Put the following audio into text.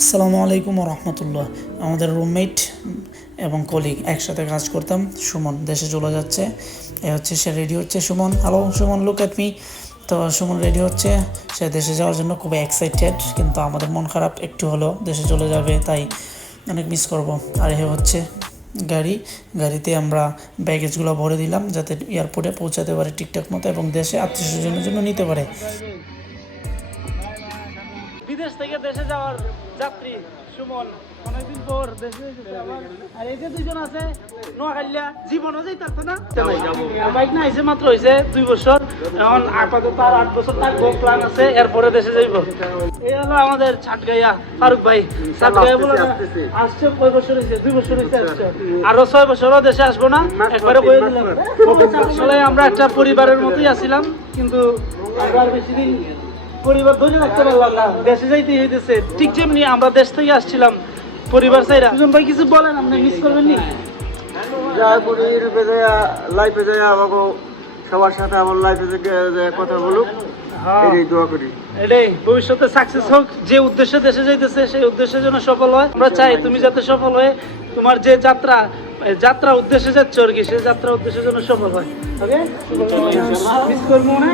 আসসালামু আলাইকুম রহমতুল্লাহ। আমাদের রুমমেট এবং কলিগ একসাথে কাজ করতাম। সুমন দেশে চলে যাচ্ছে, সে রেডি হচ্ছে। Suman, hello Suman, look at me. তো সুমন রেডি হচ্ছে, সে দেশে যাওয়ার জন্য খুব এক্সাইটেড, কিন্তু আমাদের মন খারাপ একটু হলো, দেশে চলে যাবে তাই অনেক মিস করব। আর হচ্ছে গাড়িতে আমরা ব্যাগেজগুলো ভরে দিলাম যাতে এয়ারপোর্টে পৌঁছাতে পারে ঠিকঠাক মতো এবং দেশে আত্মীয় স্বজনের জন্য নিতে পারে। বিদেশ থেকে দেশে যাওয়ার যাত্রী সুমন অনেকদিন পর দেশে এসেছে আবার। আর এই যে দুইজন আছে নোয়াখালীয়া, জীবনও যাই তার না বাইক না আইসে মাত্র হয়েছে 2 বছর, এখন আপাতত আর 8 বছর থাকবো, প্ল্যান আছে এরপরে দেশে যাইব। এই হলো আমাদের ছাটগাইয়া ফারুক ভাই। ছাটগাইয়া বলে আসছে কয় বছর হয়েছে? 2 বছর হয়েছে আসছে, আরো 6 বছরও দেশে আসবো না, একবারে বলে দিলাম। আসলে আমরা একটা পরিবারের মতোই আছিলাম, কিন্তু আমরা আর বেশি দিন পরিবার ধরে রাখতে পারলাম না, দেশে যাইতে হইতেছে। ঠিক যেমনি আমরা দেশ থেকে আসছিলাম পরিবার চাইরা। দুজন ভাই কিছু বলেন, আপনি মিস করবেন নি? লাইফে যায় আমাকে সবার সাথে আমার লাইফে কথা বলুক, এই দোয়া করি। এটাই ভবিষ্যতে সাকসেস হোক, যে উদ্দেশ্যে দেশে যাইতেছে সেই উদ্দেশ্যের জন্য সফল হয়। আমরা চাই তুমি যাতে সফল হয়ে তোমার যে যাত্রা উদ্দেশ্যে যাচ্ছ আর কি, সেই যাত্রা উদ্দেশ্যের জন্য সফল হয়। ওকে, মিস করবো না।